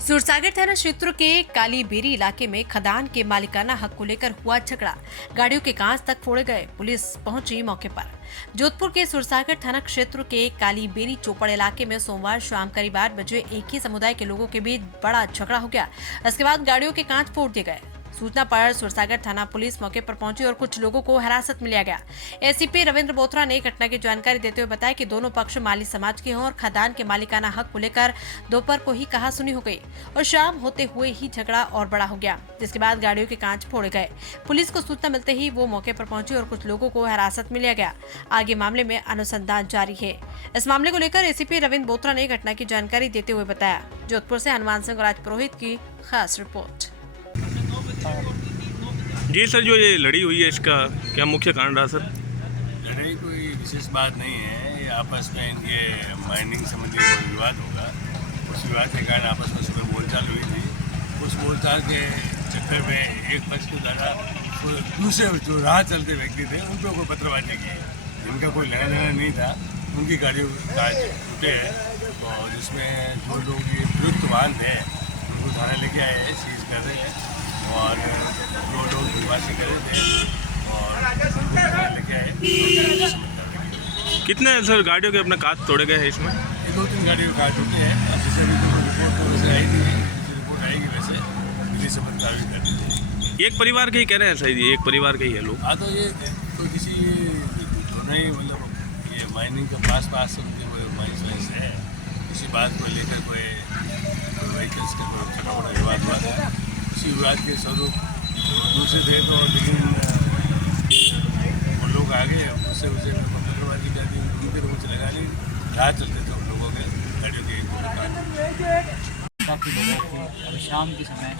सूरसागर थाना क्षेत्र के कालीबेरी इलाके में खदान के मालिकाना हक को लेकर हुआ झगड़ा, गाड़ियों के कांच तक फोड़े गए। पुलिस पहुंची मौके पर। जोधपुर के सूरसागर थाना क्षेत्र के कालीबेरी चोपड़ इलाके में सोमवार शाम करीब 8 बजे एक ही समुदाय के लोगों के बीच बड़ा झगड़ा हो गया। इसके बाद गाड़ियों के कांच फोड़ दिए गए। सूचना पर सूरसागर थाना पुलिस मौके पर पहुंची और कुछ लोगों को हिरासत में लिया गया। एसीपी रविंद्र बोथरा ने घटना की जानकारी देते हुए बताया कि दोनों पक्ष माली समाज के हैं और खदान के मालिकाना हक को लेकर दोपहर को ही कहासुनी हो गई और शाम होते हुए ही झगड़ा और बड़ा हो गया, जिसके बाद गाड़ियों के कांच फोड़े गए। पुलिस को सूचना मिलते ही वो मौके पर पहुंची और कुछ लोगों को हिरासत में लिया गया। आगे मामले में अनुसंधान जारी है। इस मामले को लेकर एसीपी रविंद्र बोथरा ने घटना की जानकारी देते हुए बताया। जोधपुर से हनुमान सिंह राजपुरोहित की खास रिपोर्ट। जी सर, जो ये लड़ी हुई है इसका क्या मुख्य कारण रहा सर? लड़ाई कोई विशेष बात नहीं है, ये आपस में इनके माइनिंग संबंधी कोई विवाद होगा। उस विवाद के कारण आपस में सुबह बोलचाल हुई थी। उस बोलचाल के चक्कर में एक पक्ष को ज़्यादा दूसरे जो राह चलते व्यक्ति थे उन पर कोई पत्रबाजी की, जिनका कोई लेना देना नहीं था, उनकी गाड़ियों कांच टूटे हैं। और जिसमें जो लोग ये विरुद्ध वाहन थे उनको थाने लेके आए हैं, सीज कर रहे हैं। और जो लोग निवासी कर रहे थे और लेके आए। कितने सर गाड़ियों के अपने कांच तोड़े गए हैं इसमें? ये 2-3 गाड़ियों का टूटे हैं। अब जैसे भी रिपोर्ट वैसे आई थी, रिपोर्ट आएगी वैसे दिल्ली से कार्रवाई कर दी थी। एक परिवार के ही कह रहे हैं सर, ये एक परिवार के ही है लोग। हाँ, तो ये तो किसी दोनों ही मतलब ये माइनिंग के पास उनके वो माइंस वाइंस है। किसी बात को लेकर कोई व्हीकल्स का कोई छोटा मोटा विवाद हुआ था। उसी विवाद के स्वरूप दूसरे थे तो लेकिन वो लोग आ गए, उससे पत्रबाजी कर दी, उनके तो मुझे लगा नहीं राह चलते थे उन लोगों के गाड़ियों के। काफ़ी लोगों को अभी शाम के समय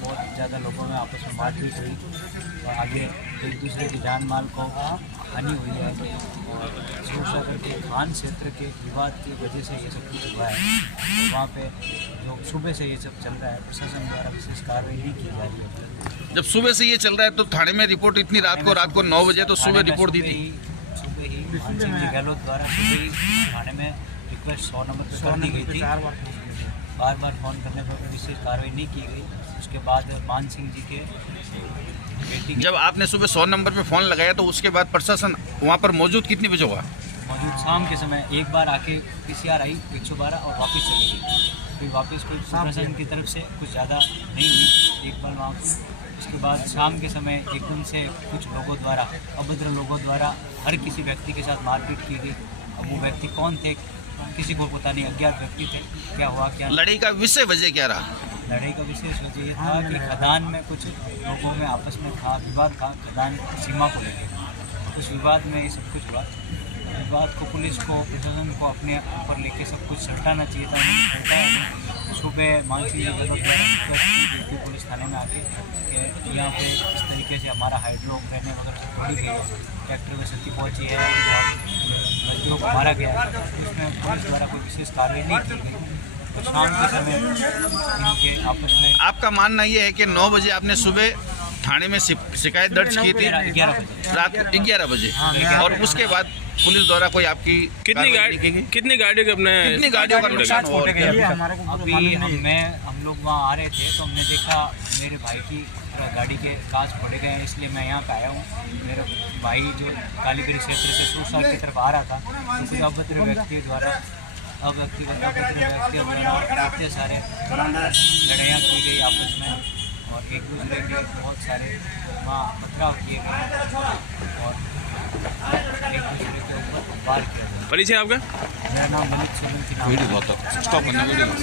बहुत ज़्यादा लोगों में आपस में मारपीट हुई और आगे एक दूसरे की जान माल को हानि हुई है। और सूरसागर के खान क्षेत्र के विवाद की वजह से ये सब कुछ हुआ है। तो वहाँ पे जो सुबह से ये सब चल रहा है, प्रशासन द्वारा विशेष कार्रवाई नहीं की जा रही है। जब सुबह से ये चल रहा है तो थाने में रिपोर्ट इतनी रात को 9 बजे तो सुबह रिपोर्ट दी थी। सुबह ही मान सिंह जी गहलोत द्वारा सुबह ही थाने में रिक्वेस्ट 100 नंबर पर कर दी गई थी। बार फ़ोन करने पर विशेष कार्रवाई नहीं की गई। उसके बाद मान सिंह जी के बेटी जब आपने सुबह 100 नंबर पे फ़ोन लगाया तो उसके बाद प्रशासन वहाँ पर मौजूद कितनी बजे हुआ? मौजूद शाम के समय एक बार आके PCR आई 112 और वापस चली गई। फिर वापस कोई प्रशासन की तरफ से कुछ ज़्यादा नहीं हुई एक बार वहाँ पर। उसके बाद शाम के समय एकदम से कुछ लोगों द्वारा, अभद्र लोगों द्वारा हर किसी व्यक्ति के साथ मारपीट की गई। अब वो व्यक्ति कौन थे किसी को पता नहीं, अज्ञात व्यक्ति थे। क्या हुआ क्या लड़ाई का विषय वजह क्या रहा? लड़ाई का विशेष वजह ये था कि खदान में कुछ लोगों में आपस में था विवाद था, खदान सीमा को लेकर। उस विवाद में ये सब कुछ हुआ। विवाद को पुलिस को प्रशासन को अपने ऊपर लेके सब कुछ सल्टाना चाहिए था, नहीं सल्टाया। सुबह मानसिंह जी गहलोत पुलिस थाने में आके यहाँ पे इस तरीके से हमारा हाइड्रो रहने वगैरह से तोड़ी गई, ट्रैक्टर में क्षति पहुँची है और मजदूरों को मारा गया है। उसमें पुलिस द्वारा कोई विशेष कार्रवाई नहीं की गई। तो शाम के समय इनके आपस में आपका मानना ये है कि 9 बजे आपने सुबह थाने में शिकायत दर्ज की थी 11 बजे रात 11 बजे और उसके बाद पुलिस द्वारा कोई आपकी कितनी गाड़ियों के अपने कितनी गाड़ियों का नुकसान हुआ? अभी हम लोग वहाँ आ रहे थे तो हमने देखा मेरे भाई की गाड़ी के कांच फोड़े गए हैं, इसलिए मैं यहाँ पे आया हूँ। मेरा भाई जो कालीबेरी क्षेत्र से सूरसागर की तरफ आ रहा था, किसी अभद्र व्यक्ति द्वारा काफ़ी सारे लड़ाइयाँ की गई आपस में और एक दूसरे के बहुत सारे वहाँ पथराव किए गए और एक दूसरे के ऊपर वार किया गया। परिचय आपका? मेरा नाम मलिक सुनील।